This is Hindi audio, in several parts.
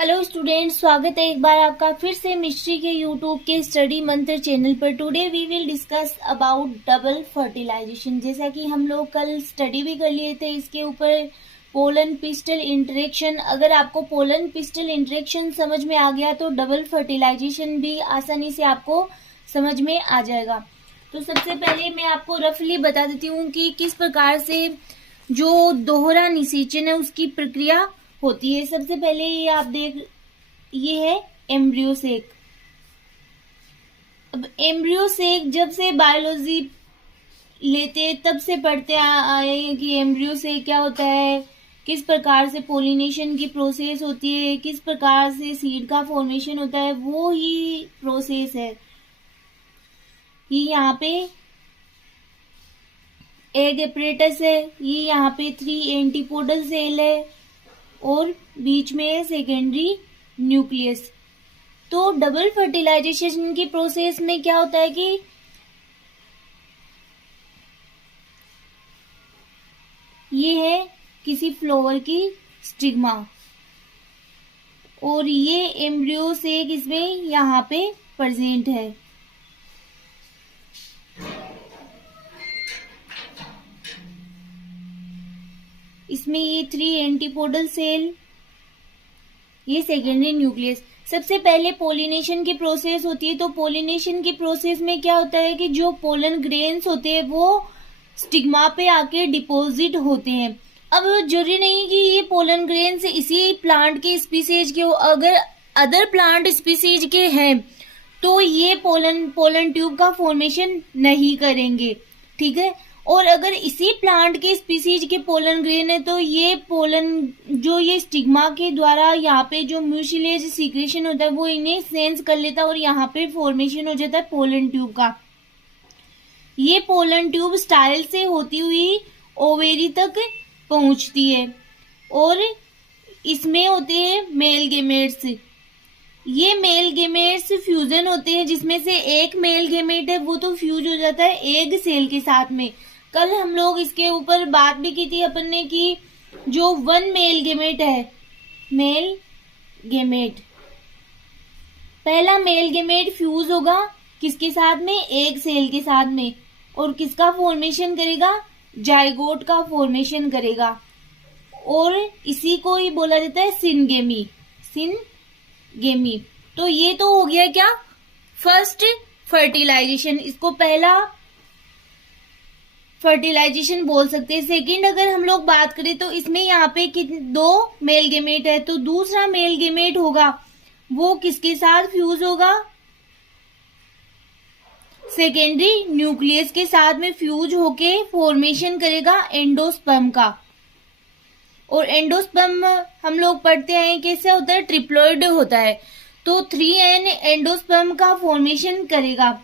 हेलो स्टूडेंट्स, स्वागत है एक बार आपका फिर से मिस्ट्री के यूट्यूब के स्टडी मंत्र चैनल पर। Today we will discuss about double fertilization. जैसा कि हम लोग कल स्टडी भी कर लिए थे इसके ऊपर, पोलन पिस्टल इंटरेक्शन। अगर आपको पोलन पिस्टल इंटरेक्शन समझ में आ गया तो डबल फर्टिलाइजेशन भी आसानी से आपको समझ में आ जाएगा। तो सबसे पहले मैं आपको रफली बता देती हूँ कि किस प्रकार से जो दोहरा निषेचन है उसकी प्रक्रिया होती है। सबसे पहले ये है एम्ब्रियो सेक। अब एम्ब्रियो सेक जब से बायोलॉजी लेते तब से पढ़ते आए कि एम्ब्रियो सेक क्या होता है, किस प्रकार से पोलिनेशन की प्रोसेस होती है, किस प्रकार से सीड का फॉर्मेशन होता है, वो ही प्रोसेस है। ये यहाँ पे एग एपरेटस है, ये यहाँ पे 3 एंटीपोडल सेल है और बीच में है सेकेंडरी न्यूक्लियस। तो डबल फर्टिलाइजेशन की प्रोसेस में क्या होता है कि ये है किसी फ्लावर की स्टिग्मा और ये एम्ब्रियो से इसमें यहाँ पे प्रेजेंट है। इसमें ये 3 एंटीपोडल सेल, ये सेकेंडरी न्यूक्लियस। सबसे पहले पोलिनेशन की प्रोसेस होती है। तो पोलिनेशन की प्रोसेस में क्या होता है कि जो पोलन ग्रेन्स होते हैं वो स्टिग्मा पे आके डिपॉजिट होते हैं। अब जरूरी नहीं कि ये पोलन ग्रेन्स इसी प्लांट के स्पीसीज के हो, अगर अदर प्लांट स्पीसीज के हैं तो ये पोलन ट्यूब का फॉर्मेशन नहीं करेंगे, ठीक है। और अगर इसी प्लांट के स्पीसीज के पोलन ग्रेन है तो ये पोलन जो ये स्टिग्मा के द्वारा यहाँ पे जो म्यूसिलेज सीक्रेशन होता है वो इन्हें सेंस कर लेता है और यहाँ पे फॉर्मेशन हो जाता है पोलन ट्यूब का। ये पोलन ट्यूब स्टाइल से होती हुई ओवेरी तक पहुंचती है और इसमें होते हैं मेल गेमेट्स। ये मेल गेमेट्स फ्यूजन होते हैं, जिसमें से एक मेल गेमेट है वो तो फ्यूज हो जाता है एग सेल के साथ में। कल हम लोग इसके ऊपर बात भी की थी अपन ने कि जो 1 मेल गेमेट है, मेल गेमेट, पहला मेल गेमेट फ्यूज होगा किसके साथ में, एग सेल के साथ में, और किसका फॉर्मेशन करेगा, जाइगोट का फॉर्मेशन करेगा और इसी को ही बोला जाता है सिनगेमी। सिनगेमी। तो ये तो हो गया क्या, फर्स्ट फर्टिलाइजेशन, इसको पहला फर्टिलाइजेशन बोल सकते हैं। सेकंड अगर हम लोग बात करें तो इसमें यहाँ पे 2 मेल गेमेट है, तो दूसरा मेल गेमेट होगा वो किसके साथ फ्यूज होगा, सेकेंडरी न्यूक्लियस के साथ में फ्यूज होके फॉर्मेशन करेगा एंडोस्पर्म का। और एंडोस्पर्म हम लोग पढ़ते हैं कैसे होता है, ट्रिप्लॉइड होता है। तो 3n एंडोस्पर्म का फॉर्मेशन करेगा।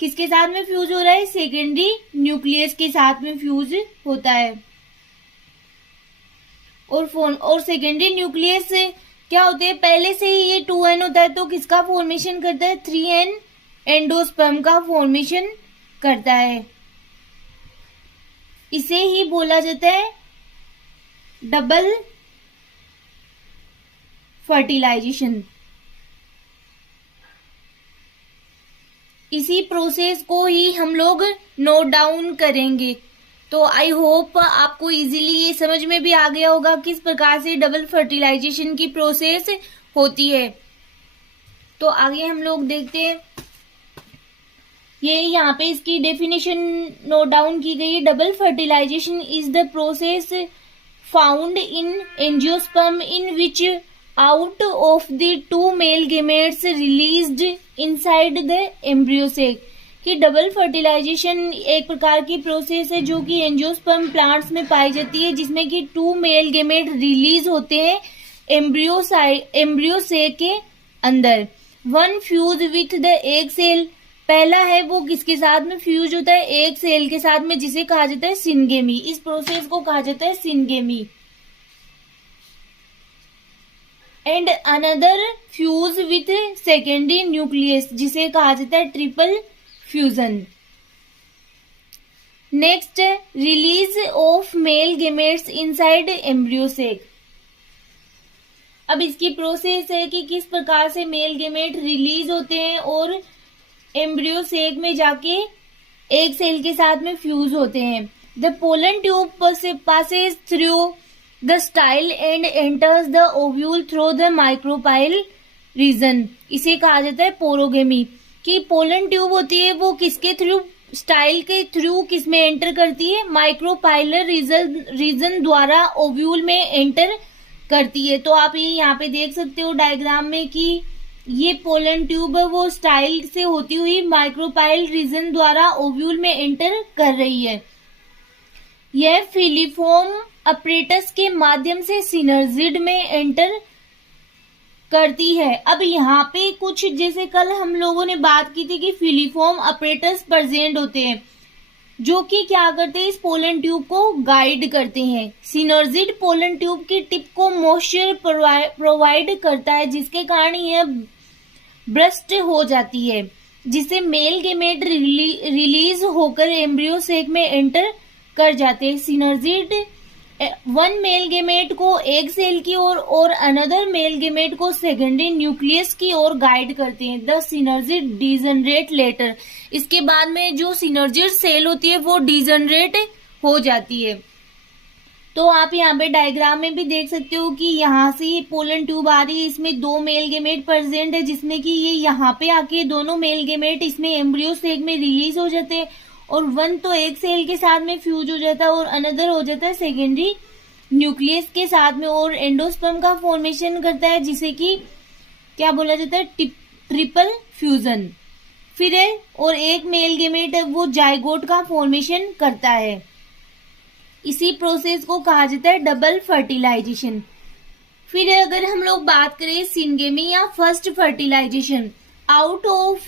किसके साथ में फ्यूज हो रहा है, सेकेंडरी न्यूक्लियस के साथ में फ्यूज होता है। और सेकेंडरी न्यूक्लियस क्या होते हैं, पहले से ही ये 2n होता है तो किसका फॉर्मेशन करता है, 3n एंडोस्पर्म का फॉर्मेशन करता है। इसे ही बोला जाता है डबल फर्टिलाइजेशन। इसी प्रोसेस को ही हम लोग नोट डाउन करेंगे। तो आई होप आपको इजीली ये समझ में भी आ गया होगा किस प्रकार से डबल फर्टिलाइजेशन की प्रोसेस होती है। तो आगे हम लोग देखते हैं, ये यहाँ पे इसकी डेफिनेशन नोट डाउन की गई है। Double fertilization is the process found in angiosperm in which out of the 2 male gametes released inside the embryo sac। कि डबल फर्टिलाइजेशन एक प्रकार की प्रोसेस है जो कि एंजियोस्पर्म प्लांट्स में पाई जाती है, जिसमें कि 2 मेल गेमेट रिलीज होते हैं एम्ब्रियो सेक के अंदर। 1 fuse with the egg cell, पहला है वो किसके साथ में फ्यूज होता है, एग सेल के साथ में, जिसे कहा जाता है सिनगेमी। इस प्रोसेस को कहा जाता है syngamy. And another fuse with secondary nucleus, जिसे कहा जाता है triple fusion. Next, release of male gametes inside embryo sac. अब इसकी प्रोसेस है कि किस प्रकार से मेल गेमेट रिलीज होते हैं और एम्ब्रियो सेक में जाके एक सेल के साथ में फ्यूज होते हैं। The pollen tube passes through the style and enters the ovule through the micropyle region. इसे कहा जाता है पोरोगेमी। कि पोलन ट्यूब होती है वो किसके थ्रू, स्टाइल के थ्रू किस में एंटर करती है, माइक्रोपाइलर रीजन द्वारा ओव्यूल में एंटर करती है। तो आप ये यहाँ पे देख सकते हो डायग्राम में कि ये पोलन ट्यूब है वो स्टाइल से होती हुई माइक्रोपाइल रीजन द्वारा ओव्यूल में एंटर कर रही है। यह फिलीफॉर्म अपरेटस के माध्यम से सिनर्जिड में एंटर करती है। अब यहाँ पे कुछ, जैसे कल हम लोगों ने बात की थी कि फिलीफॉर्म अपरेटस प्रेजेंट होते हैं जो कि क्या करते हैं, इस पोलन ट्यूब को गाइड करते हैं। सिनर्जिड पोलन ट्यूब की टिप को मॉइस्चर प्रोवाइड करता है जिसके कारण यह ब्रस्ट हो जाती है, जिससे मेल गेमेट रिलीज होकर एम्ब्रियो सेक में एंटर कर जाते हैं। सिनर्जिड वन मेल गेमेट को एक सेल की ओर और अनदर मेल गेमेट को सेकेंडरी न्यूक्लियस की ओर गाइड करते हैं। The synergid degenerate later. इसके बाद में जो सिनर्जिड सेल होती है वो डिजनरेट हो जाती है। तो आप यहाँ पे डायग्राम में भी देख सकते हो कि यहाँ से ये पोलन ट्यूब आ रही है, इसमें दो मेल गेमेट प्रेजेंट है जिसमें कि ये यहाँ पे आके दोनों मेल गेमेट इसमें एम्ब्रियो सेक में रिलीज हो जाते हैं और वन तो एक सेल के साथ में फ्यूज हो जाता है और अनदर हो जाता है सेकेंडरी न्यूक्लियस के साथ में और एंडोस्पर्म का फॉर्मेशन करता है जिसे कि क्या बोला जाता है, ट्रिपल फ्यूजन। फिर है और एक मेल गेमेट है वो जाइगोट का फॉर्मेशन करता है। इसी प्रोसेस को कहा जाता है डबल फर्टिलाइजेशन। फिर अगर हम लोग बात करें सिनगेमी या first fertilization, out of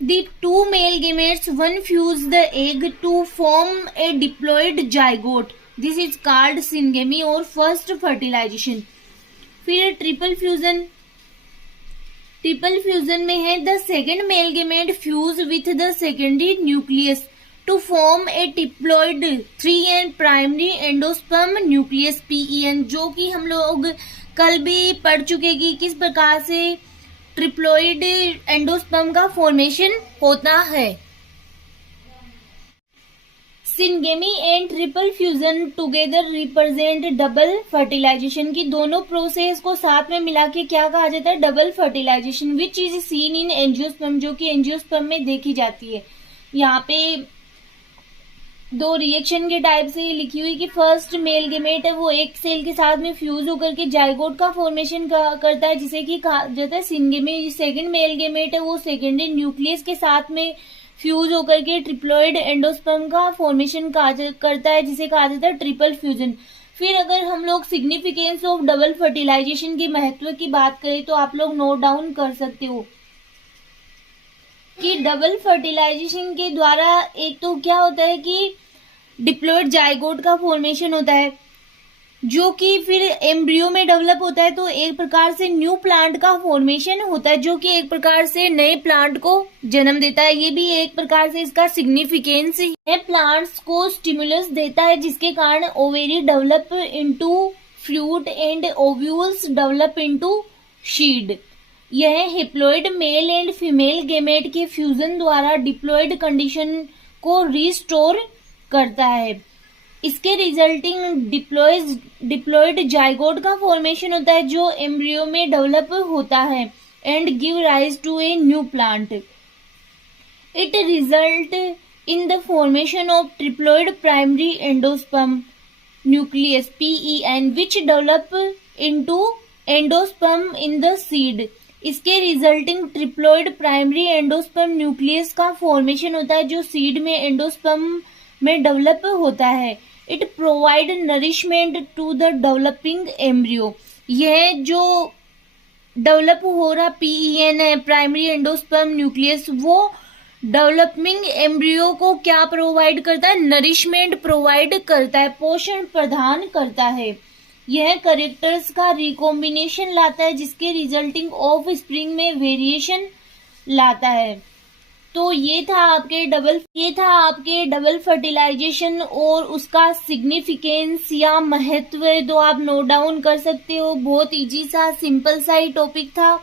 the two male gametes one fuse the egg to form a diploid zygote. This is called syngamy और first fertilization. फिर ट्रिपल फ्यूजन। ट्रिपल फ्यूजन में है the second male gamete fuse with the secondary nucleus to form a diploid 3n primary endosperm nucleus PEN, जो कि हम लोग कल भी पढ़ चुके कि किस प्रकार से ट्रिप्लोइड एंडोस्पर्म का फॉर्मेशन होता है। Syngamy and triple fusion together represent double fertilization की दोनों प्रोसेस को साथ में मिला के क्या कहा जाता है, double fertilization, which is seen in angiosperm, जो कि एंजियोस्पर्म में देखी जाती है। यहाँ पे दो रिएक्शन के टाइप से लिखी हुई कि फर्स्ट मेल गेमेट है वो एक सेल के साथ में फ्यूज होकर के जाइगोट का फॉर्मेशन करता है जिसे कि कहा जाता है सिनगेमी। सेकंड मेल गेमेट है वो सेकेंडरी न्यूक्लियस के साथ में फ्यूज होकर के ट्रिप्लोइड एंडोस्पर्म का फॉर्मेशन करता है जिसे कहा जाता है ट्रिपल फ्यूजन। फिर अगर हम लोग सिग्निफिकेंस ऑफ डबल फर्टिलाइजेशन के महत्व की बात करें तो आप लोग नोट डाउन कर सकते हो कि डबल फर्टिलाइजेशन के द्वारा एक तो क्या होता है कि डिप्लॉयड जाइगोट का फॉर्मेशन होता है जो कि फिर एम्ब्रियो में डेवलप होता है, तो एक प्रकार से न्यू प्लांट का फॉर्मेशन होता है जो कि एक प्रकार से नए प्लांट को जन्म देता है। ये भी एक प्रकार से इसका सिग्निफिकेंस है। प्लांट्स को स्टिमुलस देता है जिसके कारण ovary develop into fruit and ovules develop into seed. यह haploid male and female gamete के फ्यूजन द्वारा डिप्लॉइड कंडीशन को रिस्टोर करता है। इसके रिजल्टिंग डिप्लॉइड जाइगोट का फॉर्मेशन होता है जो एम्ब्रियो में डेवलप होता है and give rise to a new plant. It result in the formation of triploid primary endosperm nucleus PEN which develop into endosperm in the seed. इसके resulting triploid primary endosperm nucleus का फॉर्मेशन होता है जो सीड में एंडोस्पर्म में डेवलप होता है। It provide nourishment to the developing embryo. यह जो डेवलप हो रहा PEN है प्राइमरी एंडोस्पर्म न्यूक्लियस, वो डेवलपिंग एम्ब्रियो को क्या प्रोवाइड करता है, नरिशमेंट प्रोवाइड करता है, पोषण प्रदान करता है। यह कैरेक्टर्स का रिकॉम्बिनेशन लाता है जिसके रिजल्टिंग ऑफ स्प्रिंग में वेरिएशन लाता है। तो ये था आपके डबल फर्टिलाइजेशन और उसका सिग्निफिकेंस या महत्व, तो आप नोट डाउन कर सकते हो। बहुत इजी सा सिंपल सा ही टॉपिक था।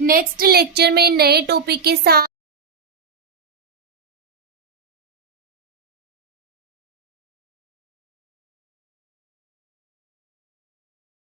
नेक्स्ट लेक्चर में नए टॉपिक के साथ